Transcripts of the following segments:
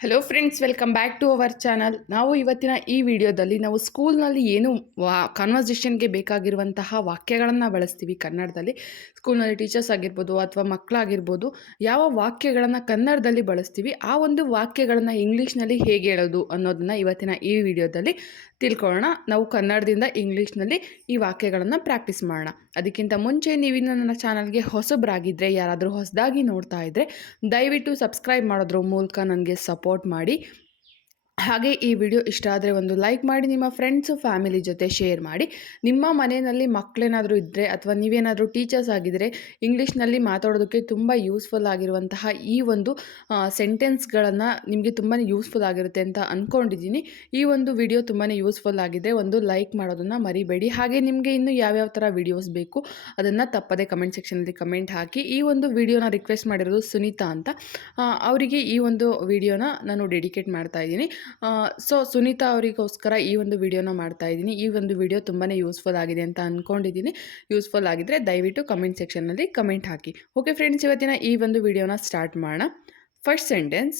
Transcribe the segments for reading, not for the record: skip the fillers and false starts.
Hello friends, welcome back to our channel. ನಾವು ಇವತ್ತಿನ ಈ ವಿಡಿಯೋದಲ್ಲಿ ನಾವು ಸ್ಕೂಲ್ನಲ್ಲಿ ಏನು ಕಾನ್ವರ್ಸೇಷನ್ಗೆ ಬೇಕಾಗಿರುವಂತಹ ವಾಕ್ಯಗಳನ್ನು ಬಳಸ್ತೀವಿ ಕನ್ನಡದಲ್ಲಿ. ಸ್ಕೂಲ್ನಲ್ಲಿ ಟೀಚರ್ಸ್ ಆಗಿರ್ಬೋದು ಅಥವಾ ಮಕ್ಕಳಾಗಿರ್ಬೋದು, ಯಾವ ವಾಕ್ಯಗಳನ್ನು ಕನ್ನಡದಲ್ಲಿ ಬಳಸ್ತೀವಿ, ಆ ಒಂದು ವಾಕ್ಯಗಳನ್ನು ಇಂಗ್ಲೀಷ್ನಲ್ಲಿ ಹೇಗೆ ಹೇಳೋದು ಅನ್ನೋದನ್ನು ಇವತ್ತಿನ ಈ ವಿಡಿಯೋದಲ್ಲಿ ತಿಳ್ಕೊಳ್ಳೋಣ. ನಾವು ಕನ್ನಡದಿಂದ ಇಂಗ್ಲೀಷ್ನಲ್ಲಿ ಈ ವಾಕ್ಯಗಳನ್ನು ಪ್ರಾಕ್ಟೀಸ್ ಮಾಡೋಣ. ಅದಕ್ಕಿಂತ ಮುಂಚೆ ನೀವಿನ್ನು ನನ್ನ ಚಾನಲ್ಗೆ ಹೊಸಬರಾಗಿದ್ದರೆ, ಯಾರಾದರೂ ಹೊಸದಾಗಿ ನೋಡ್ತಾ ಇದ್ದರೆ ದಯವಿಟ್ಟು ಸಬ್ಸ್ಕ್ರೈಬ್ ಮಾಡೋದ್ರ ಮೂಲಕ ನನಗೆ ಸಪೋರ್ಟ್ ಮಾಡಿ. ಹಾಗೆ ಈ ವಿಡಿಯೋ ಇಷ್ಟ ಆದರೆ ಒಂದು ಲೈಕ್ ಮಾಡಿ, ನಿಮ್ಮ ಫ್ರೆಂಡ್ಸು ಫ್ಯಾಮಿಲಿ ಜೊತೆ ಶೇರ್ ಮಾಡಿ. ನಿಮ್ಮ ಮನೆಯಲ್ಲಿ ಮಕ್ಕಳೇನಾದರೂ ಇದ್ದರೆ ಅಥವಾ ನೀವೇನಾದರೂ ಟೀಚರ್ಸ್ ಆಗಿದ್ದರೆ ಇಂಗ್ಲೀಷ್ನಲ್ಲಿ ಮಾತಾಡೋದಕ್ಕೆ ತುಂಬ ಯೂಸ್ಫುಲ್ ಆಗಿರುವಂತಹ ಈ ಒಂದು ಸೆಂಟೆನ್ಸ್ಗಳನ್ನು ನಿಮಗೆ ತುಂಬಾ ಯೂಸ್ಫುಲ್ ಆಗಿರುತ್ತೆ ಅಂತ ಅಂದ್ಕೊಂಡಿದ್ದೀನಿ. ಈ ಒಂದು ವಿಡಿಯೋ ತುಂಬಾ ಯೂಸ್ಫುಲ್ ಆಗಿದೆ. ಒಂದು ಲೈಕ್ ಮಾಡೋದನ್ನು ಮರಿಬೇಡಿ. ಹಾಗೆ ನಿಮಗೆ ಇನ್ನೂ ಯಾವ್ಯಾವ ಥರ ವಿಡಿಯೋಸ್ ಬೇಕು ಅದನ್ನು ತಪ್ಪದೆ ಕಮೆಂಟ್ ಸೆಕ್ಷನಲ್ಲಿ ಕಮೆಂಟ್ ಹಾಕಿ. ಈ ಒಂದು ವಿಡಿಯೋನ ರಿಕ್ವೆಸ್ಟ್ ಮಾಡಿರೋದು ಸುನೀತಾ ಅಂತ. ಅವರಿಗೆ ಈ ಒಂದು ವಿಡಿಯೋನ ನಾನು ಡೆಡಿಕೇಟ್ ಮಾಡ್ತಾ ಇದ್ದೀನಿ. ಸೊ ಸುನೀತಾ ಅವರಿಗೋಸ್ಕರ ಈ ಒಂದು ವಿಡಿಯೋನ ಮಾಡ್ತಾ ಇದ್ದೀನಿ. ಈ ಒಂದು ವಿಡಿಯೋ ತುಂಬಾ ಯೂಸ್ಫುಲ್ ಆಗಿದೆ ಅಂತ ಅಂದ್ಕೊಂಡಿದ್ದೀನಿ. ಯೂಸ್ಫುಲ್ ಆಗಿದ್ದರೆ ದಯವಿಟ್ಟು ಕಮೆಂಟ್ ಸೆಕ್ಷನ್ನಲ್ಲಿ ಕಮೆಂಟ್ ಹಾಕಿ. ಓಕೆ ಫ್ರೆಂಡ್ಸ್, ಇವತ್ತಿನ ಈ ಒಂದು ವಿಡಿಯೋನ ಸ್ಟಾರ್ಟ್ ಮಾಡೋಣ. ಫಸ್ಟ್ ಸೆಂಟೆನ್ಸ್,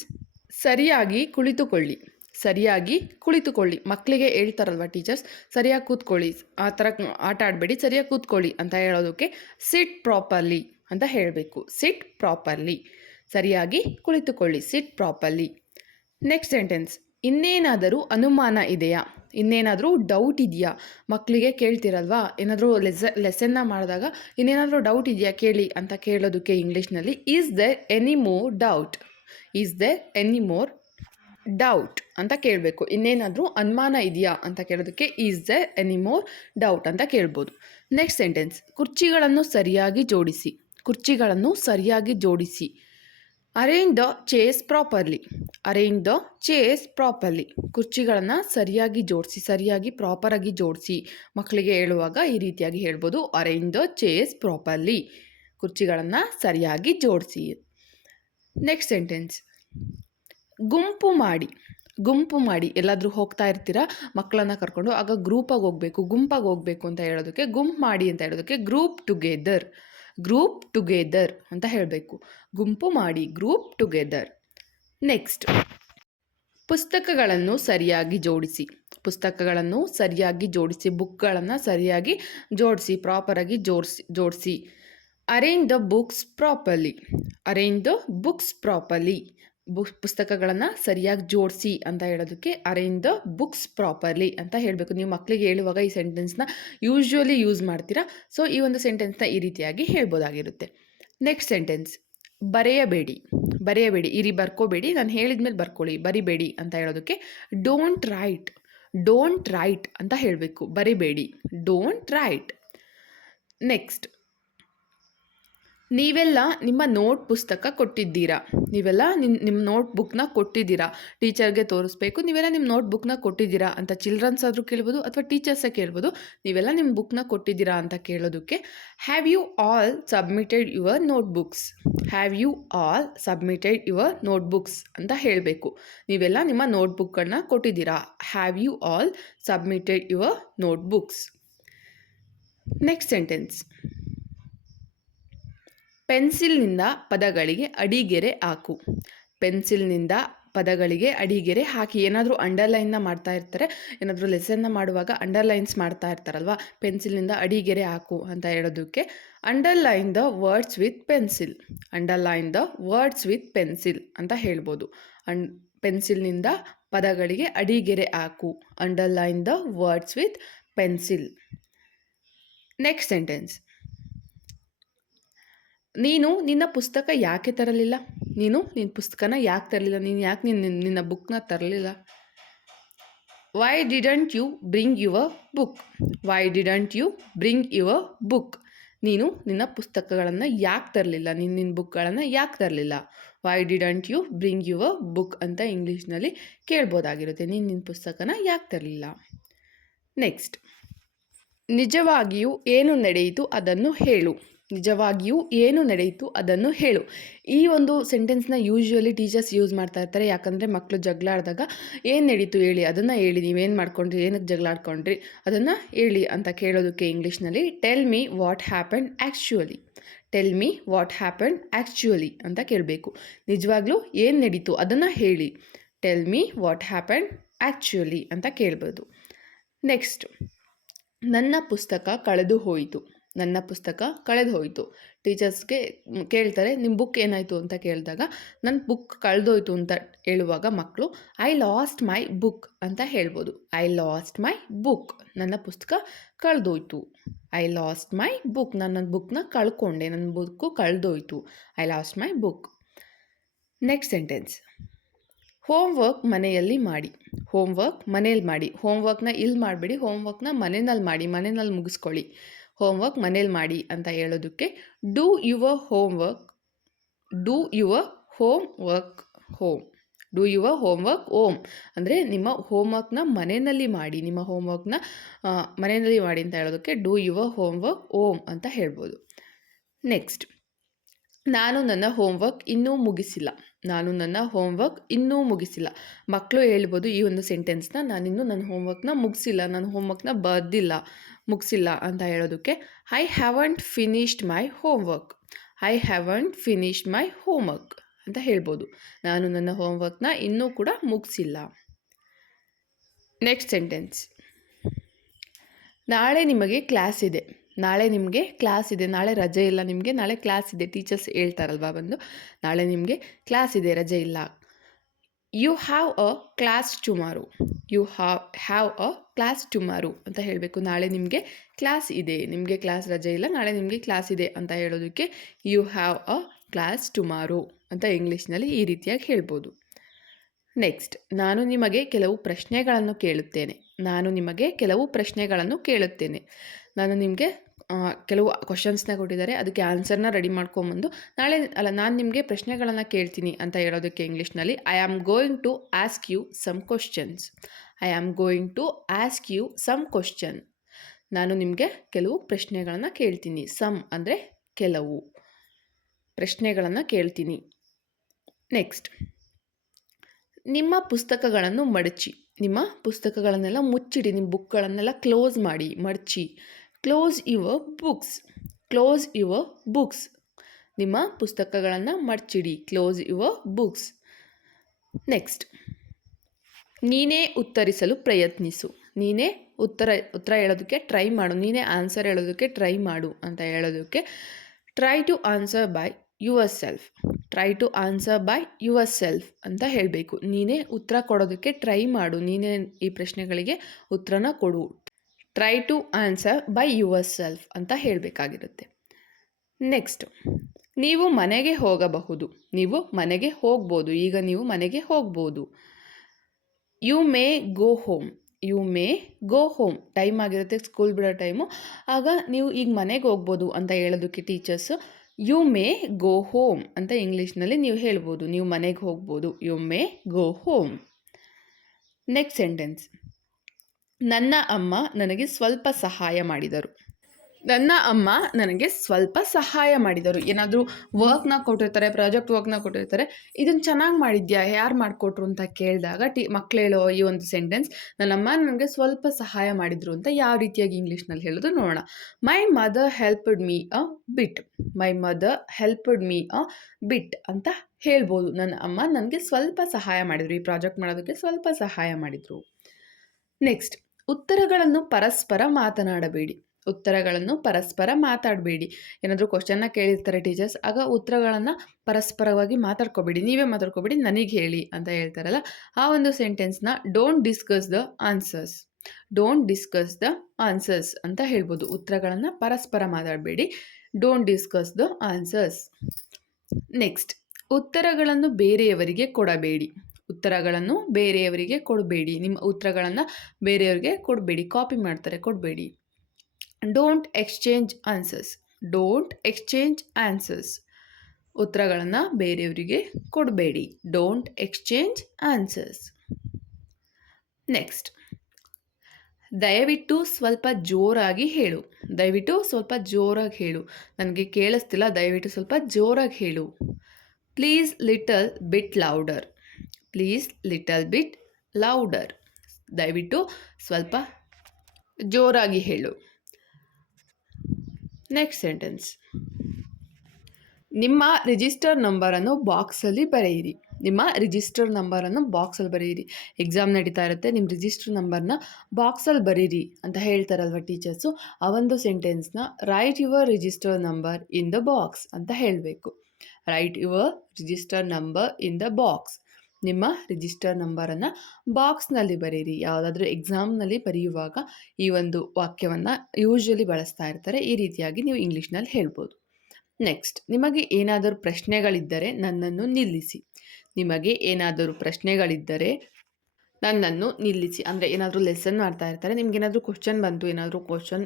ಸರಿಯಾಗಿ ಕುಳಿತುಕೊಳ್ಳಿ. ಸರಿಯಾಗಿ ಕುಳಿತುಕೊಳ್ಳಿ. ಮಕ್ಕಳಿಗೆ ಹೇಳ್ತಾರಲ್ವ ಟೀಚರ್ಸ್, ಸರಿಯಾಗಿ ಕೂತ್ಕೊಳ್ಳಿ, ಆ ಥರ ಆಟ ಆಡಬೇಡಿ, ಸರಿಯಾಗಿ ಕೂತ್ಕೊಳ್ಳಿ ಅಂತ ಹೇಳೋದಕ್ಕೆ ಸಿಟ್ ಪ್ರಾಪರ್ಲಿ ಅಂತ ಹೇಳಬೇಕು. ಸಿಟ್ ಪ್ರಾಪರ್ಲಿ, ಸರಿಯಾಗಿ ಕುಳಿತುಕೊಳ್ಳಿ, ಸಿಟ್ ಪ್ರಾಪರ್ಲಿ. ನೆಕ್ಸ್ಟ್ ಸೆಂಟೆನ್ಸ್, ಇನ್ನೇನಾದರೂ ಅನುಮಾನ ಇದೆಯಾ. ಇನ್ನೇನಾದರೂ ಡೌಟ್ ಇದೆಯಾ. ಮಕ್ಕಳಿಗೆ ಕೇಳ್ತಿರಲ್ವಾ, ಏನಾದರೂ ಲೆಸನ್ನ ಮಾಡಿದಾಗ ಇನ್ನೇನಾದರೂ ಡೌಟ್ ಇದೆಯಾ ಕೇಳಿ ಅಂತ ಕೇಳೋದಕ್ಕೆ ಇಂಗ್ಲೀಷ್ನಲ್ಲಿ is there any more doubt. Is there any more doubt ಅಂತ ಕೇಳಬೇಕು. ಇನ್ನೇನಾದರೂ ಅನುಮಾನ ಇದೆಯಾ ಅಂತ ಕೇಳೋದಕ್ಕೆ is there any more doubt ಅಂತ ಕೇಳ್ಬೋದು. ನೆಕ್ಸ್ಟ್ ಸೆಂಟೆನ್ಸ್, ಕುರ್ಚಿಗಳನ್ನು ಸರಿಯಾಗಿ ಜೋಡಿಸಿ. ಕುರ್ಚಿಗಳನ್ನು ಸರಿಯಾಗಿ ಜೋಡಿಸಿ. Arrange the chairs properly. Arrange the chairs properly. ಕುರ್ಚಿಗಳನ್ನು ಸರಿಯಾಗಿ ಜೋಡಿಸಿ, ಸರಿಯಾಗಿ ಪ್ರಾಪರಾಗಿ ಜೋಡಿಸಿ. ಮಕ್ಕಳಿಗೆ ಹೇಳುವಾಗ ಈ ರೀತಿಯಾಗಿ ಹೇಳ್ಬೋದು, ಅರೇಂಜ್ ದ ಚೇರ್ಸ್ ಪ್ರಾಪರ್ಲಿ. ಕುರ್ಚಿಗಳನ್ನು ಸರಿಯಾಗಿ ಜೋಡಿಸಿ. ನೆಕ್ಸ್ಟ್ ಸೆಂಟೆನ್ಸ್, ಗುಂಪು ಮಾಡಿ. ಗುಂಪು ಮಾಡಿ. ಎಲ್ಲಾದರೂ ಹೋಗ್ತಾ ಇರ್ತೀರಾ ಮಕ್ಕಳನ್ನು ಕರ್ಕೊಂಡು, ಆಗ ಗ್ರೂಪಾಗಿ ಹೋಗಬೇಕು, ಗುಂಪಾಗಿ ಹೋಗಬೇಕು ಅಂತ ಹೇಳೋದಕ್ಕೆ, ಗುಂಪು ಮಾಡಿ ಅಂತ ಹೇಳೋದಕ್ಕೆ ಗ್ರೂಪ್ ಟುಗೆದರ್. ಗ್ರೂಪ್ ಟುಗೆದರ್ ಅಂತ ಹೇಳಬೇಕು. ಗುಂಪು ಮಾಡಿ, ಗ್ರೂಪ್ ಟುಗೆದರ್. ನೆಕ್ಸ್ಟ್, ಪುಸ್ತಕಗಳನ್ನು ಸರಿಯಾಗಿ ಜೋಡಿಸಿ. ಪುಸ್ತಕಗಳನ್ನು ಸರಿಯಾಗಿ ಜೋಡಿಸಿ. ಬುಕ್ಗಳನ್ನು ಸರಿಯಾಗಿ ಜೋಡಿಸಿ, ಪ್ರಾಪರಾಗಿ ಜೋಡಿಸಿ. Arrange the books properly. Arrange the books properly. ಪುಸ್ತಕಗಳನ್ನು ಸರಿಯಾಗಿ ಜೋಡಿಸಿ ಅಂತ ಹೇಳೋದಕ್ಕೆ ಅರೇಂಜ್ ದ ಬುಕ್ಸ್ ಪ್ರಾಪರ್ಲಿ ಅಂತ ಹೇಳಬೇಕು. ನೀವು ಮಕ್ಕಳಿಗೆ ಹೇಳುವಾಗ ಈ ಸೆಂಟೆನ್ಸ್ನ ಯೂಶ್ವಲಿ ಯೂಸ್ ಮಾಡ್ತೀರಾ. ಸೊ ಈ ಒಂದು ಸೆಂಟೆನ್ಸ್ನ ಈ ರೀತಿಯಾಗಿ ಹೇಳ್ಬೋದಾಗಿರುತ್ತೆ. Next sentence, ಬರೆಯಬೇಡಿ. ಬರೆಯಬೇಡಿ, ಇರಿ ಬರ್ಕೋಬೇಡಿ, ನಾನು ಹೇಳಿದ ಮೇಲೆ ಬರ್ಕೊಳ್ಳಿ, ಬರಿಬೇಡಿ ಅಂತ ಹೇಳೋದಕ್ಕೆ ಡೋಂಟ್ ರೈಟ್. ಡೋಂಟ್ ರೈಟ್ ಅಂತ ಹೇಳಬೇಕು. ಬರಿಬೇಡಿ, ಡೋಂಟ್ ರೈಟ್. ನೆಕ್ಸ್ಟ್, ನೀವೆಲ್ಲ ನಿಮ್ಮ ನೋಟ್ ಪುಸ್ತಕ ಕೊಟ್ಟಿದ್ದೀರಾ. ನೀವೆಲ್ಲ ನಿಮ್ಮ ನೋಟ್ ಬುಕ್ನ ಕೊಟ್ಟಿದ್ದೀರಾ. ಟೀಚರ್ಗೆ ತೋರಿಸ್ಬೇಕು, ನೀವೆಲ್ಲ ನಿಮ್ಮ ನೋಟ್ ಬುಕ್ನ ಕೊಟ್ಟಿದ್ದೀರಾ ಅಂತ ಚಿಲ್ಡ್ರನ್ಸ್ ಆದರೂ ಕೇಳ್ಬೋದು ಅಥವಾ ಟೀಚರ್ಸೇ ಕೇಳ್ಬೋದು. ನೀವೆಲ್ಲ ನಿಮ್ಮ ಬುಕ್ನ ಕೊಟ್ಟಿದ್ದೀರಾ ಅಂತ ಕೇಳೋದಕ್ಕೆ have you all submitted your notebooks. Have you all submitted your notebooks ಅಂತ ಹೇಳಬೇಕು. ನೀವೆಲ್ಲ ನಿಮ್ಮ ನೋಟ್ ಬುಕ್ಕನ್ನು ಕೊಟ್ಟಿದ್ದೀರಾ. Have you all submitted your notebooks. Next sentence, ಪೆನ್ಸಿಲ್ನಿಂದ ಪದಗಳಿಗೆ ಅಡಿಗೆರೆ ಹಾಕು. ಪೆನ್ಸಿಲ್ನಿಂದ ಪದಗಳಿಗೆ ಅಡಿಗೆರೆ ಹಾಕಿ. ಏನಾದರೂ ಅಂಡರ್ಲೈನ್ನ ಮಾಡ್ತಾ ಇರ್ತಾರೆ, ಏನಾದರೂ ಲೆಸನ್ನ ಮಾಡುವಾಗ ಅಂಡರ್ಲೈನ್ಸ್ ಮಾಡ್ತಾ ಇರ್ತಾರಲ್ವ, ಪೆನ್ಸಿಲ್ನಿಂದ ಅಡಿಗೆರೆ ಹಾಕು ಅಂತ ಹೇಳೋದಕ್ಕೆ underline the words with pencil. Underline the words with pencil ಅಂತ ಹೇಳ್ಬೋದು. ಪೆನ್ಸಿಲ್ನಿಂದ ಪದಗಳಿಗೆ ಅಡಿಗೆರೆ ಹಾಕು. Underline the words with pencil. Next sentence, ನೀನು ನಿನ್ನ ಪುಸ್ತಕ ಯಾಕೆ ತರಲಿಲ್ಲ. ನೀನು ನಿನ್ನ ಪುಸ್ತಕನ ಯಾಕೆ ತರಲಿಲ್ಲ. ನೀನು ಯಾಕೆ ನಿನ್ನ ಬುಕ್ನ ತರಲಿಲ್ಲ. Why didn't you bring your book. Why didn't you bring your book. ನೀನು ನಿನ್ನ ಪುಸ್ತಕಗಳನ್ನು ಯಾಕೆ ತರಲಿಲ್ಲ. ನಿನ್ನ ಬುಕ್ಗಳನ್ನು ಯಾಕೆ ತರಲಿಲ್ಲ. Why didn't you bring your book ಅಂತ ಇಂಗ್ಲೀಷ್ನಲ್ಲಿ ಕೇಳ್ಬೋದಾಗಿರುತ್ತೆ. ನಿನ್ನ ಪುಸ್ತಕನ ಯಾಕೆ ತರಲಿಲ್ಲ. ನೆಕ್ಸ್ಟ್, ನಿಜವಾಗಿಯೂ ಏನು ನಡೆಯಿತು ಅದನ್ನು ಹೇಳು. ನಿಜವಾಗಿಯೂ ಏನು ನಡೆಯಿತು ಅದನ್ನು ಹೇಳು. ಈ ಒಂದು ಸೆಂಟೆನ್ಸ್ನ ಯೂಶ್ವಲಿ ಟೀಚರ್ಸ್ ಯೂಸ್ ಮಾಡ್ತಾ ಇರ್ತಾರೆ. ಯಾಕಂದರೆ ಮಕ್ಕಳು ಜಗಳ ಆಡಿದಾಗ ಏನು ನಡೀತು ಹೇಳಿ, ಅದನ್ನು ಹೇಳಿ, ನೀವೇನು ಮಾಡ್ಕೊಂಡ್ರಿ, ಏನಕ್ಕೆ ಜಗಳ ಆಡ್ಕೊಂಡ್ರಿ ಅದನ್ನು ಹೇಳಿ ಅಂತ ಕೇಳೋದಕ್ಕೆ ಇಂಗ್ಲೀಷ್ನಲ್ಲಿ tell me what happen actually. Tell me what happen actually ಅಂತ ಕೇಳಬೇಕು. ನಿಜವಾಗ್ಲೂ ಏನು ನಡೀತು ಅದನ್ನು ಹೇಳಿ. Tell me what happen actually ಅಂತ ಕೇಳ್ಬೋದು. ನೆಕ್ಸ್ಟ್, ನನ್ನ ಪುಸ್ತಕ ಕಳೆದು ಹೋಯಿತು. ನನ್ನ ಪುಸ್ತಕ ಕಳೆದು ಹೋಯಿತು. ಟೀಚರ್ಸ್ಗೆ ಕೇಳ್ತಾರೆ, ನಿಮ್ಮ ಬುಕ್ ಏನಾಯಿತು ಅಂತ ಕೇಳಿದಾಗ ನನ್ನ ಬುಕ್ ಕಳೆದೋಯ್ತು ಅಂತ ಹೇಳುವಾಗ ಮಕ್ಕಳು ಐ ಲಾಸ್ಟ್ ಮೈ ಬುಕ್ ಅಂತ ಹೇಳ್ಬೋದು. ಐ ಲಾಸ್ಟ್ ಮೈ ಬುಕ್, ನನ್ನ ಪುಸ್ತಕ ಕಳೆದೋಯ್ತು. ಐ ಲಾಸ್ಟ್ ಮೈ ಬುಕ್, ನನ್ನ ಬುಕ್ನ ಕಳ್ಕೊಂಡೆ, ನನ್ನ ಬುಕ್ಕು ಕಳೆದೋಯ್ತು. I lost my book. Next sentence, homework ಮನೆಯಲ್ಲಿ ಮಾಡಿ. ಹೋಮ್ವರ್ಕ್ ಮನೇಲಿ ಮಾಡಿ. ಹೋಮ್ವರ್ಕ್ನ ಇಲ್ಲಿ ಮಾಡಬೇಡಿ, ಹೋಮ್ವರ್ಕ್ನ ಮನೆಯಲ್ಲಿ ಮಾಡಿ, ಮನೆಯಲ್ಲಿ ಮುಗಿಸ್ಕೊಳ್ಳಿ. ಹೋಮ್ವರ್ಕ್ ಮನೇಲಿ ಮಾಡಿ ಅಂತ ಹೇಳೋದಕ್ಕೆ do your homework, do your homework home. Do your homework home ಅಂದರೆ ನಿಮ್ಮ ಹೋಮ್ವರ್ಕ್ನ ಮನೆಯಲ್ಲಿ ಮಾಡಿ, ನಿಮ್ಮ ಹೋಮ್ವರ್ಕ್ನ ಮನೆಯಲ್ಲಿ ಮಾಡಿ ಅಂತ ಹೇಳೋದಕ್ಕೆ ಡೂ ಯುವರ್ ಹೋಮ್ವರ್ಕ್ ಹೋಮ್ ಅಂತ ಹೇಳ್ಬೋದು. ನೆಕ್ಸ್ಟ್, ನಾನು ನನ್ನ ಹೋಮ್ವರ್ಕ್ ಇನ್ನೂ ಮುಗಿಸಿಲ್ಲ. ನಾನು ನನ್ನ ಹೋಮ್ವರ್ಕ್ ಇನ್ನೂ ಮುಗಿಸಿಲ್ಲ. ಮಕ್ಕಳು ಹೇಳ್ಬೋದು ಈ ಒಂದು ಸೆಂಟೆನ್ಸ್ನ, ನಾನಿನ್ನೂ ನನ್ನ ಹೋಮ್ವರ್ಕ್ನ ಮುಗಿಸಿಲ್ಲ, ನನ್ನ ಹೋಮ್ವರ್ಕ್ನ ಬರೆದಿಲ್ಲ, ಮುಗಿಸಿಲ್ಲ ಅಂತ ಹೇಳೋದಕ್ಕೆ I haven't finished my homework. I haven't finished my homework ಅಂತ ಹೇಳ್ಬೋದು. ನಾನು ನನ್ನ ಹೋಮ್ವರ್ಕ್ನ ಇನ್ನೂ ಕೂಡ ಮುಗಿಸಿಲ್ಲ. ನೆಕ್ಸ್ಟ್ ಸೆಂಟೆನ್ಸ್, ನಾಳೆ ನಿಮಗೆ ಕ್ಲಾಸ್ ಇದೆ. ನಾಳೆ ನಿಮಗೆ ಕ್ಲಾಸ್ ಇದೆ, ನಾಳೆ ರಜೆ ಇಲ್ಲ ನಿಮಗೆ, ನಾಳೆ ಕ್ಲಾಸ್ ಇದೆ. ಟೀಚರ್ಸ್ ಹೇಳ್ತಾರಲ್ವ ಬಂದು, ನಾಳೆ ನಿಮಗೆ ಕ್ಲಾಸ್ ಇದೆ, ರಜೆ ಇಲ್ಲ. You have a class tomorrow. You have a class tomorrow ಅಂತ ಹೇಳಬೇಕು. ನಾಳೆ ನಿಮಗೆ ಕ್ಲಾಸ್ ಇದೆ, ನಿಮಗೆ ಕ್ಲಾಸ್ ರಜೆ ಇಲ್ಲ, ನಾಳೆ ನಿಮಗೆ ಕ್ಲಾಸ್ ಇದೆ ಅಂತ ಹೇಳೋದಕ್ಕೆ you have a class tomorrow ಅಂತ ಇಂಗ್ಲೀಷ್ನಲ್ಲಿ ಈ ರೀತಿಯಾಗಿ ಹೇಳ್ಬೋದು. ನೆಕ್ಸ್ಟ್, ನಾನು ನಿಮಗೆ ಕೆಲವು ಪ್ರಶ್ನೆಗಳನ್ನು ಕೇಳುತ್ತೇನೆ. ನಾನು ನಿಮಗೆ ಕೆಲವು ಪ್ರಶ್ನೆಗಳನ್ನು ಕೇಳುತ್ತೇನೆ. ನಾನು ನಿಮಗೆ ಕೆಲವು ಕ್ವಶನ್ಸ್ನ ಕೊಟ್ಟಿದ್ದಾರೆ, ಅದಕ್ಕೆ ಆನ್ಸರ್ನ ರೆಡಿ ಮಾಡ್ಕೊಂಬಂದು ನಾನು ನಿಮಗೆ ಪ್ರಶ್ನೆಗಳನ್ನು ಕೇಳ್ತೀನಿ ಅಂತ ಹೇಳೋದಕ್ಕೆ ಇಂಗ್ಲೀಷ್ನಲ್ಲಿ I am going to ask you some questions. I am going to ask you some question. ನಾನು ನಿಮಗೆ ಕೆಲವು ಪ್ರಶ್ನೆಗಳನ್ನು ಕೇಳ್ತೀನಿ. ಸಮ್ ಅಂದರೆ ಕೆಲವು ಪ್ರಶ್ನೆಗಳನ್ನು ಕೇಳ್ತೀನಿ. ನೆಕ್ಸ್ಟ್, ನಿಮ್ಮ ಪುಸ್ತಕಗಳನ್ನು ಮಡಚಿ. ನಿಮ್ಮ ಪುಸ್ತಕಗಳನ್ನೆಲ್ಲ ಮುಚ್ಚಿಡಿ, ನಿಮ್ಮ ಬುಕ್ಗಳನ್ನೆಲ್ಲ ಕ್ಲೋಸ್ ಮಾಡಿ, ಮಡಚಿ. Close your books. Close your books. ನಿಮ್ಮ ಪುಸ್ತಕಗಳನ್ನು ಮಡಚಿಡಿ. Close your books. ನೆಕ್ಸ್ಟ್, ನೀನೇ ಉತ್ತರಿಸಲು ಪ್ರಯತ್ನಿಸು. ನೀನೇ ಉತ್ತರ ಹೇಳೋದಕ್ಕೆ ಟ್ರೈ ಮಾಡು, ನೀನೇ ಆನ್ಸರ್ ಹೇಳೋದಕ್ಕೆ ಟ್ರೈ ಮಾಡು ಅಂತ ಹೇಳೋದಕ್ಕೆ try to answer by yourself. Try to answer by yourself ಅಂತ ಹೇಳಬೇಕು. ನೀನೇ ಉತ್ತರ ಕೊಡೋದಕ್ಕೆ ಟ್ರೈ ಮಾಡು, ನೀನೇ ಈ ಪ್ರಶ್ನೆಗಳಿಗೆ ಉತ್ತರನ ಕೊಡು. Try to answer by yourself ಅಂತ ಹೇಳಬೇಕಾಗಿರುತ್ತೆ. ನೆಕ್ಸ್ಟ್, ನೀವು ಮನೆಗೆ ಹೋಗಬಹುದು. ನೀವು ಮನೆಗೆ ಹೋಗ್ಬೋದು. ಈಗ ನೀವು ಮನೆಗೆ ಹೋಗ್ಬೋದು. You may go home. You may go home. Time ಆಗಿರುತ್ತೆ, ಸ್ಕೂಲ್ ಬಿಡೋ ಟೈಮು. ಆಗ ನೀವು ಈಗ ಮನೆಗೆ ಹೋಗ್ಬೋದು ಅಂತ ಹೇಳೋದಕ್ಕೆ teachers you may go home ಅಂತ ಇಂಗ್ಲೀಷ್ನಲ್ಲಿ ನೀವು ಹೇಳ್ಬೋದು. ನೀವು ಮನೆಗೆ ಹೋಗ್ಬೋದು. You may go home. Next sentence, ನನ್ನ ಅಮ್ಮ ನನಗೆ ಸ್ವಲ್ಪ ಸಹಾಯ ಮಾಡಿದರು. ನನ್ನ ಅಮ್ಮ ನನಗೆ ಸ್ವಲ್ಪ ಸಹಾಯ ಮಾಡಿದರು. ಏನಾದರೂ ವರ್ಕ್ನ ಕೊಟ್ಟಿರ್ತಾರೆ, ಪ್ರಾಜೆಕ್ಟ್ ವರ್ಕ್ನ ಕೊಟ್ಟಿರ್ತಾರೆ, ಇದನ್ನು ಚೆನ್ನಾಗಿ ಮಾಡಿದ್ಯಾ, ಯಾರು ಮಾಡಿಕೊಟ್ರು ಅಂತ ಕೇಳಿದಾಗ ಮಕ್ಕಳು ಹೇಳೋ ಈ ಒಂದು ಸೆಂಟೆನ್ಸ್, ನನ್ನಮ್ಮ ನನಗೆ ಸ್ವಲ್ಪ ಸಹಾಯ ಮಾಡಿದರು ಅಂತ ಯಾವ ರೀತಿಯಾಗಿ ಇಂಗ್ಲೀಷ್ನಲ್ಲಿ ಹೇಳೋದು ನೋಡೋಣ. My mother helped me a bit. My mother helped me a bit ಅಂತ ಹೇಳ್ಬೋದು. ನನ್ನ ಅಮ್ಮ ನನಗೆ ಸ್ವಲ್ಪ ಸಹಾಯ ಮಾಡಿದರು, ಈ ಪ್ರಾಜೆಕ್ಟ್ ಮಾಡೋದಕ್ಕೆ ಸ್ವಲ್ಪ ಸಹಾಯ ಮಾಡಿದರು. ನೆಕ್ಸ್ಟ್, ಉತ್ತರಗಳನ್ನು ಪರಸ್ಪರ ಮಾತನಾಡಬೇಡಿ. ಉತ್ತರಗಳನ್ನು ಪರಸ್ಪರ ಮಾತಾಡಬೇಡಿ. ಏನಾದರೂ ಕ್ವಶನ್ನ ಕೇಳಿರ್ತಾರೆ ಟೀಚರ್ಸ್, ಆಗ ಉತ್ತರಗಳನ್ನು ಪರಸ್ಪರವಾಗಿ ಮಾತಾಡ್ಕೋಬೇಡಿ, ನೀವೇ ಮಾತಾಡ್ಕೋಬೇಡಿ, ನನಗೆ ಹೇಳಿ ಅಂತ ಹೇಳ್ತಾರಲ್ಲ, ಆ ಒಂದು ಸೆಂಟೆನ್ಸ್ನ don't discuss the answers. Don't discuss the answers ಅಂತ ಹೇಳ್ಬೋದು. ಉತ್ತರಗಳನ್ನು ಪರಸ್ಪರ ಮಾತಾಡಬೇಡಿ, don't discuss the answers. Next, ಉತ್ತರಗಳನ್ನು ಬೇರೆಯವರಿಗೆ ಕೊಡಬೇಡಿ. ಉತ್ತರಗಳನ್ನು ಬೇರೆಯವರಿಗೆ ಕೊಡಬೇಡಿ. ನಿಮ್ಮ ಉತ್ತರಗಳನ್ನು ಬೇರೆಯವರಿಗೆ ಕೊಡಬೇಡಿ, ಕಾಪಿ ಮಾಡ್ತಾರೆ, ಕೊಡಬೇಡಿ. Don't exchange answers. Don't exchange answers. ಉತ್ತರಗಳನ್ನು ಬೇರೆಯವರಿಗೆ ಕೊಡಬೇಡಿ. Don't exchange answers. ನೆಕ್ಸ್ಟ್, ದಯವಿಟ್ಟು ಸ್ವಲ್ಪ ಜೋರಾಗಿ ಹೇಳು. ದಯವಿಟ್ಟು ಸ್ವಲ್ಪ ಜೋರಾಗಿ ಹೇಳು, ನನಗೆ ಕೇಳಿಸ್ತಿಲ್ಲ, ದಯವಿಟ್ಟು ಸ್ವಲ್ಪ ಜೋರಾಗಿ ಹೇಳು. Please little bit louder. Please little bit louder. ದಯವಿಟ್ಟು ಸ್ವಲ್ಪ ಜೋರಾಗಿ ಹೇಳು. ನೆಕ್ಸ್ಟ್ ಸೆಂಟೆನ್ಸ್, ನಿಮ್ಮ ರಿಜಿಸ್ಟರ್ ನಂಬರನ್ನು ಬಾಕ್ಸಲ್ಲಿ ಬರೆಯಿರಿ. ನಿಮ್ಮ ರಿಜಿಸ್ಟರ್ ನಂಬರನ್ನು ಬಾಕ್ಸಲ್ಲಿ ಬರೀರಿ. ಎಕ್ಸಾಮ್ ನಡೀತಾ ಇರುತ್ತೆ, ನಿಮ್ಮ ರಿಜಿಸ್ಟರ್ ನಂಬರ್ನ ಬಾಕ್ಸಲ್ಲಿ ಬರೀರಿ ಅಂತ ಹೇಳ್ತಾರಲ್ವ ಟೀಚರ್ಸು. ಆ ಒಂದು ಸೆಂಟೆನ್ಸ್ನ write your register number in the box ಅಂತ ಹೇಳಬೇಕು. Write your register number in the box. ನಿಮ್ಮ ರಿಜಿಸ್ಟರ್ ನಂಬರನ್ನು ಬಾಕ್ಸ್ನಲ್ಲಿ ಬರೀರಿ. ಯಾವುದಾದ್ರೂ ಎಕ್ಸಾಮ್ನಲ್ಲಿ ಬರೆಯುವಾಗ ಈ ಒಂದು ವಾಕ್ಯವನ್ನು ಯೂಶ್ವಲಿ ಬಳಸ್ತಾ ಇರ್ತಾರೆ. ಈ ರೀತಿಯಾಗಿ ನೀವು ಇಂಗ್ಲೀಷ್ನಲ್ಲಿ ಹೇಳ್ಬೋದು. ನೆಕ್ಸ್ಟ್, ನಿಮಗೆ ಏನಾದರೂ ಪ್ರಶ್ನೆಗಳಿದ್ದರೆ ನನ್ನನ್ನು ನಿಲ್ಲಿಸಿ. ನಿಮಗೆ ಏನಾದರೂ ಪ್ರಶ್ನೆಗಳಿದ್ದರೆ ನನ್ನನ್ನು ನಿಲ್ಲಿಸಿ. ಅಂದರೆ ಏನಾದರೂ ಲೆಸನ್ ಮಾಡ್ತಾ ಇರ್ತಾರೆ, ನಿಮಗೇನಾದರೂ ಕ್ವಶನ್ ಬಂತು, ಏನಾದರೂ ಕ್ವಶನ್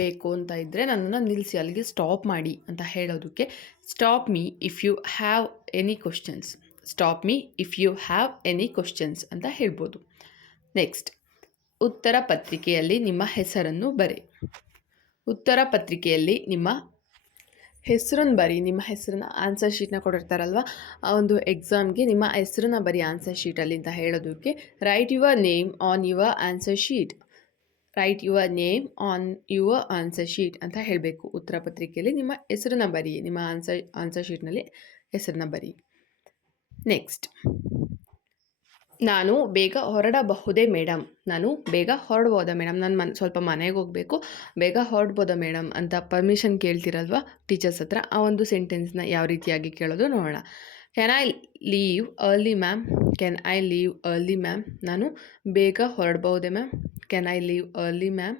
ಬೇಕು ಅಂತ ಇದ್ದರೆ ನನ್ನನ್ನು ನಿಲ್ಲಿಸಿ, ಅಲ್ಲಿಗೆ ಸ್ಟಾಪ್ ಮಾಡಿ ಅಂತ ಹೇಳೋದಕ್ಕೆ stop me if you have any questions. Stop me if you have any questions ಅಂತ ಹೇಳ್ಬೋದು. ನೆಕ್ಸ್ಟ್, ಉತ್ತರ ಪತ್ರಿಕೆಯಲ್ಲಿ ನಿಮ್ಮ ಹೆಸರನ್ನು ಬರೆ. ಉತ್ತರ ಪತ್ರಿಕೆಯಲ್ಲಿ ನಿಮ್ಮ ಹೆಸರನ್ನು ಬರಿ. ನಿಮ್ಮ ಹೆಸರನ್ನ ಆನ್ಸರ್ ಶೀಟ್ನ ಕೊಟ್ಟಿರ್ತಾರಲ್ವ, ಆ ಒಂದು ಎಕ್ಸಾಮ್ಗೆ ನಿಮ್ಮ ಹೆಸರನ್ನ ಬರಿ ಆನ್ಸರ್ ಶೀಟಲ್ಲಿ ಅಂತ ಹೇಳೋದಕ್ಕೆ write your name on your answer sheet. Write your name on your answer sheet ಅಂತ ಹೇಳಬೇಕು. ಉತ್ತರ ಪತ್ರಿಕೆಯಲ್ಲಿ ನಿಮ್ಮ ಹೆಸರನ್ನ ಬರಿ, ನಿಮ್ಮ ಆನ್ಸರ್ ಶೀಟ್ನಲ್ಲಿ ಹೆಸರನ್ನ ಬರಿ. ನೆಕ್ಸ್ಟ್, ನಾನು ಬೇಗ ಹೊರಡಬಹುದೇ ಮೇಡಮ್. ನಾನು ಬೇಗ ಹೊರಡ್ಬೋದಾ ಮೇಡಮ್, ನಾನು ಸ್ವಲ್ಪ ಮನೆಗೆ ಹೋಗಬೇಕು, ಬೇಗ ಹೊರಡ್ಬೋದಾ ಮೇಡಮ್ ಅಂತ ಪರ್ಮಿಷನ್ ಕೇಳ್ತಿರಲ್ವ ಟೀಚರ್ಸ್ ಹತ್ರ. ಆ ಒಂದು ಸೆಂಟೆನ್ಸ್ನ ಯಾವ ರೀತಿಯಾಗಿ ಕೇಳೋದು ನೋಡೋಣ. Can I leave early ma'am. Can I leave early ma'am. ನಾನು ಬೇಗ ಹೊರಡ್ಬೋದೇ ma'am. Can I leave early ma'am.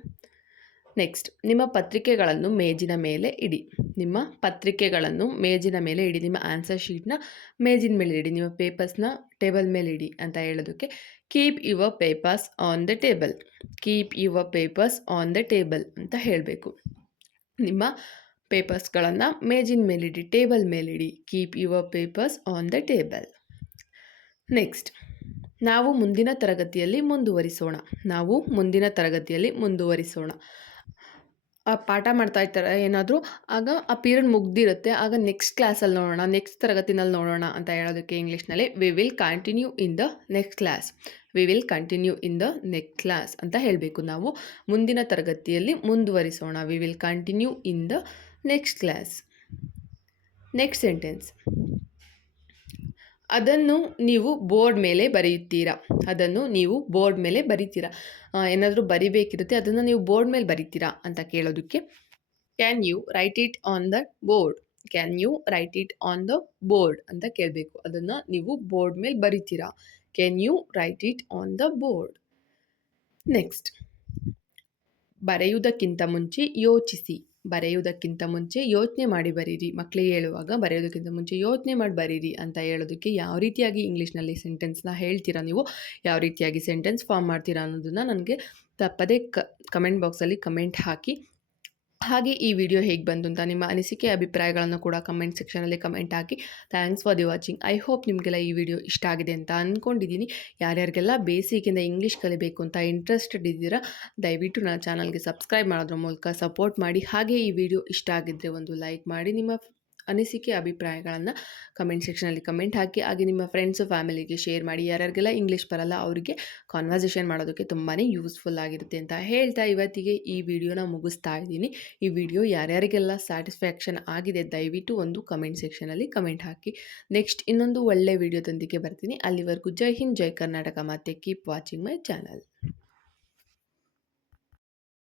Next, ನಿಮ್ಮ ಪತ್ರಿಕೆಗಳನ್ನು ಮೇಜಿನ ಮೇಲೆ ಇಡಿ. ನಿಮ್ಮ ಪತ್ರಿಕೆಗಳನ್ನು ಮೇಜಿನ ಮೇಲೆ ಇಡಿ. ನಿಮ್ಮ ಆನ್ಸರ್ ಶೀಟ್ನ ಮೇಜಿನ ಮೇಲೆ ಇಡಿ. ನಿಮ್ಮ ಪೇಪರ್ಸ್ನ ಟೇಬಲ್ ಮೇಲೆ ಇಡಿ ಅಂತ ಹೇಳೋದಕ್ಕೆ keep your papers on the table. Keep your papers on the table ಅಂತ ಹೇಳಬೇಕು. ನಿಮ್ಮ ಪೇಪರ್ಸ್ಗಳನ್ನು ಮೇಜಿನ ಮೇಲಿಡಿ, ಟೇಬಲ್ ಮೇಲಿಡಿ. Keep your papers on the table. Next, ನಾವು ಮುಂದಿನ ತರಗತಿಯಲ್ಲಿ ಮುಂದುವರಿಸೋಣ. ನಾವು ಮುಂದಿನ ತರಗತಿಯಲ್ಲಿ ಮುಂದುವರಿಸೋಣ. ಆ ಪಾಠ ಮಾಡ್ತಾ ಇರ್ತಾರೆ ಏನಾದರೂ, ಆಗ ಆ ಪೀರಿಯಡ್ ಮುಗ್ದಿರುತ್ತೆ, ಆಗ ನೆಕ್ಸ್ಟ್ ಕ್ಲಾಸಲ್ಲಿ ನೋಡೋಣ, ನೆಕ್ಸ್ಟ್ ತರಗತಿನಲ್ಲಿ ನೋಡೋಣ ಅಂತ ಹೇಳೋದಕ್ಕೆ ಇಂಗ್ಲೀಷ್ನಲ್ಲಿ we will continue in the next class. We will continue in the next class ಅಂತ ಹೇಳಬೇಕು. ನಾವು ಮುಂದಿನ ತರಗತಿಯಲ್ಲಿ ಮುಂದುವರಿಸೋಣ. We will continue in the next class. Next sentence, ಅದನ್ನು ನೀವು ಬೋರ್ಡ್ ಮೇಲೆ ಬರೆಯುತ್ತೀರಾ. ಅದನ್ನು ನೀವು ಬೋರ್ಡ್ ಮೇಲೆ ಬರೀತೀರಾ. ಏನಾದರೂ ಬರಿಬೇಕಿರುತ್ತೆ, ಅದನ್ನು ನೀವು ಬೋರ್ಡ್ ಮೇಲೆ ಬರೀತೀರಾ ಅಂತ ಕೇಳೋದಕ್ಕೆ can you write it on the board. Can you write it on the board ಅಂತ ಕೇಳಬೇಕು. ಅದನ್ನು ನೀವು ಬೋರ್ಡ್ ಮೇಲೆ ಬರೀತೀರಾ. Can you write it on the board. Next, ಬರೆಯುವುದಕ್ಕಿಂತ ಮುಂಚೆ ಯೋಚಿಸಿ. ಬರೆಯುವುದಕ್ಕಿಂತ ಮುಂಚೆ ಯೋಚನೆ ಮಾಡಿ ಬರೀರಿ. ಮಕ್ಕಳಿಗೆ ಹೇಳುವಾಗ ಬರೆಯೋದಕ್ಕಿಂತ ಮುಂಚೆ ಯೋಚನೆ ಮಾಡಿ ಬರೀರಿ ಅಂತ ಹೇಳೋದಕ್ಕೆ ಯಾವ ರೀತಿಯಾಗಿ ಇಂಗ್ಲೀಷ್ನಲ್ಲಿ ಸೆಂಟೆನ್ಸ್ನ ಹೇಳ್ತೀರಾ, ನೀವು ಯಾವ ರೀತಿಯಾಗಿ ಸೆಂಟೆನ್ಸ್ ಫಾರ್ಮ್ ಮಾಡ್ತೀರಾ ಅನ್ನೋದನ್ನು ನನಗೆ ತಪ್ಪದೇ ಕಮೆಂಟ್ ಬಾಕ್ಸಲ್ಲಿ ಕಮೆಂಟ್ ಹಾಕಿ. ಹಾಗೆ ಈ ವಿಡಿಯೋ ಹೇಗೆ ಬಂತು ಅಂತ ನಿಮ್ಮ ಅನಿಸಿಕೆ ಅಭಿಪ್ರಾಯಗಳನ್ನು ಕೂಡ ಕಮೆಂಟ್ ಸೆಕ್ಷನಲ್ಲಿ comment hockey. Thanks for the watching. I hope ನಿಮಗೆಲ್ಲ ಈ ವಿಡಿಯೋ ಇಷ್ಟ ಆಗಿದೆ ಅಂತ ಅಂದ್ಕೊಂಡಿದ್ದೀನಿ. ಯಾರ್ಯಾರಿಗೆಲ್ಲ ಬೇಸಿಕ್ಕಿಂದ ಇಂಗ್ಲೀಷ್ ಕಲಿಬೇಕು ಅಂತ ಇಂಟ್ರೆಸ್ಟೆಡ್ ಇದ್ದೀರಾ, ದಯವಿಟ್ಟು ನನ್ನ ಚಾನಲ್ಗೆ ಸಬ್ಸ್ಕ್ರೈಬ್ ಮಾಡೋದ್ರ ಮೂಲಕ ಸಪೋರ್ಟ್ ಮಾಡಿ. ಹಾಗೆ ಈ ವಿಡಿಯೋ ಇಷ್ಟ ಆಗಿದ್ದರೆ ಒಂದು ಲೈಕ್ ಮಾಡಿ. ನಿಮ್ಮ ಅನಿಸಿಕೆ ಅಭಿಪ್ರಾಯಗಳನ್ನು ಕಮೆಂಟ್ ಸೆಕ್ಷನಲ್ಲಿ ಕಮೆಂಟ್ ಹಾಕಿ. ಹಾಗೆ ನಿಮ್ಮ ಫ್ರೆಂಡ್ಸು ಫ್ಯಾಮಿಲಿಗೆ ಶೇರ್ ಮಾಡಿ. ಯಾರ್ಯಾರಿಗೆಲ್ಲ ಇಂಗ್ಲೀಷ್ ಬರಲ್ಲ ಅವರಿಗೆ ಕಾನ್ವರ್ಸೇಷನ್ ಮಾಡೋದಕ್ಕೆ ತುಂಬಾ ಯೂಸ್ಫುಲ್ ಆಗಿರುತ್ತೆ ಅಂತ ಹೇಳ್ತಾ ಇವತ್ತಿಗೆ ಈ ವಿಡಿಯೋನ ಮುಗಿಸ್ತಾ ಇದ್ದೀನಿ. ಈ ವಿಡಿಯೋ ಯಾರ್ಯಾರಿಗೆಲ್ಲ ಸ್ಯಾಟಿಸ್ಫ್ಯಾಕ್ಷನ್ ಆಗಿದೆ ದಯವಿಟ್ಟು ಒಂದು ಕಮೆಂಟ್ ಸೆಕ್ಷನಲ್ಲಿ ಕಮೆಂಟ್ ಹಾಕಿ. ನೆಕ್ಸ್ಟ್ ಇನ್ನೊಂದು ಒಳ್ಳೆ ವಿಡಿಯೋದೊಂದಿಗೆ ಬರ್ತೀನಿ. ಅಲ್ಲಿವರೆಗೂ ಜೈ ಹಿಂದ್, ಜೈ ಕರ್ನಾಟಕ. ಮತ್ತೆ ಕೀಪ್ ವಾಚಿಂಗ್ ಮೈ ಚಾನಲ್.